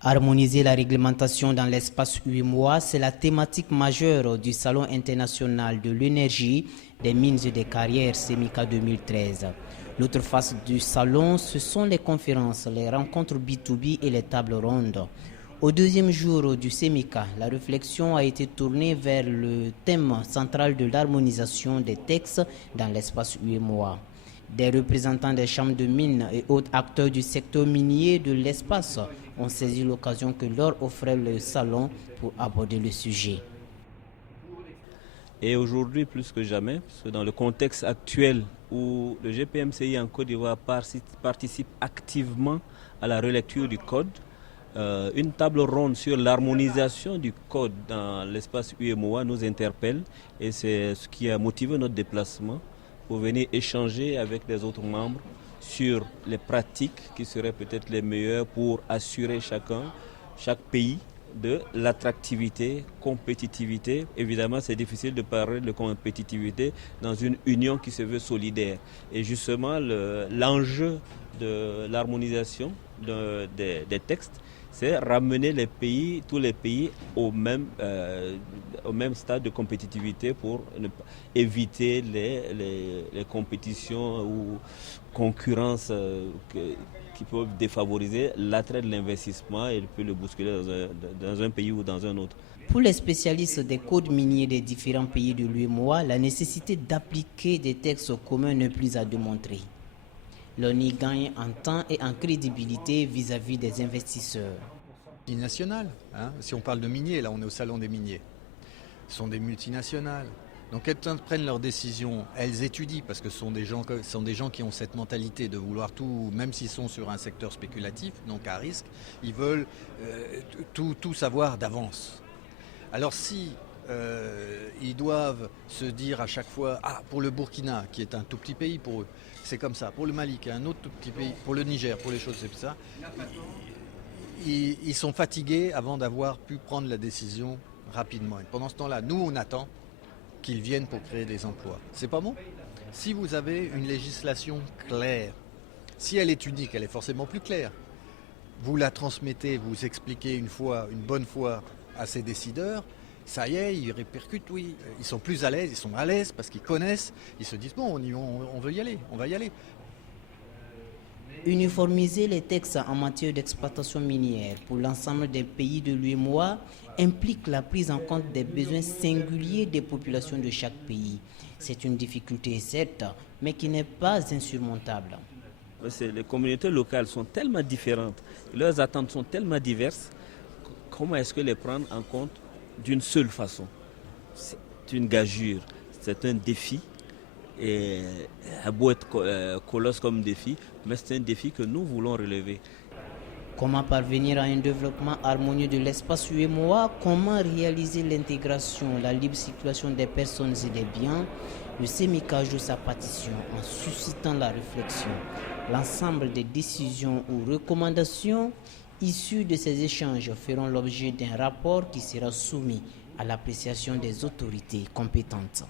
Harmoniser la réglementation dans l'espace UEMOA, c'est la thématique majeure du Salon international de l'énergie, des mines et des carrières SEMICA 2013. L'autre face du salon, ce sont les conférences, les rencontres B2B et les tables rondes. Au deuxième jour du SEMICA, la réflexion a été tournée vers le thème central de l'harmonisation des textes dans l'espace UEMOA. Des représentants des chambres de mines et autres acteurs du secteur minier de l'espace ont saisi l'occasion que leur offrait le salon pour aborder le sujet. Et aujourd'hui, plus que jamais, parce que dans le contexte actuel où le GPMCI en Côte d'Ivoire participe activement à la relecture du code, une table ronde sur l'harmonisation du code dans l'espace UEMOA nous interpelle et c'est ce qui a motivé notre déplacement pour venir échanger avec les autres membres sur les pratiques qui seraient peut-être les meilleures pour assurer chaque pays de l'attractivité, compétitivité. Évidemment, c'est difficile de parler de compétitivité dans une union qui se veut solidaire. Et justement, l'enjeu de l'harmonisation des textes, c'est ramener tous les pays au même stade de compétitivité pour éviter les compétitions ou concurrences qui peuvent défavoriser l'attrait de l'investissement et peut le bousculer dans un pays ou dans un autre. Pour les spécialistes des codes miniers des différents pays de l'UEMOA, la nécessité d'appliquer des textes communs n'est plus à démontrer. L'on y gagne en temps et en crédibilité vis-à-vis des investisseurs. Multinationales, si on parle de miniers, là on est au salon des miniers, ce sont des multinationales. Donc quand elles prennent leurs décisions, elles étudient parce que ce sont des gens qui ont cette mentalité de vouloir tout, même s'ils sont sur un secteur spéculatif, donc à risque, ils veulent tout savoir d'avance. Alors si ils doivent se dire à chaque fois, pour le Burkina, qui est un tout petit pays pour eux, c'est comme ça, pour le Mali, qui est un autre tout petit pays, pour le Niger, pour les choses, c'est ça, ils sont fatigués avant d'avoir pu prendre la décision rapidement. Et pendant ce temps-là, nous, on attend qu'ils viennent pour créer des emplois. C'est pas bon ? Si vous avez une législation claire, si elle est unique, elle est forcément plus claire. Vous la transmettez, vous expliquez une bonne fois à ces décideurs, ça y est, ils répercutent, oui. Ils sont plus à l'aise, ils sont à l'aise parce qu'ils connaissent, ils se disent bon, on veut y aller, on va y aller. Uniformiser les textes en matière d'exploitation minière pour l'ensemble des pays de l'UEMOA implique la prise en compte des besoins singuliers des populations de chaque pays. C'est une difficulté certes, mais qui n'est pas insurmontable. Les communautés locales sont tellement différentes, leurs attentes sont tellement diverses, comment est-ce que les prendre en compte d'une seule façon? C'est une gageure, c'est un défi. Et à beau être colosse comme défi, mais c'est un défi que nous voulons relever. Comment parvenir à un développement harmonieux de l'espace UEMOA? Comment réaliser l'intégration, la libre circulation des personnes et des biens? Le SEMICA joue sa partition en suscitant la réflexion. L'ensemble des décisions ou recommandations issues de ces échanges feront l'objet d'un rapport qui sera soumis à l'appréciation des autorités compétentes.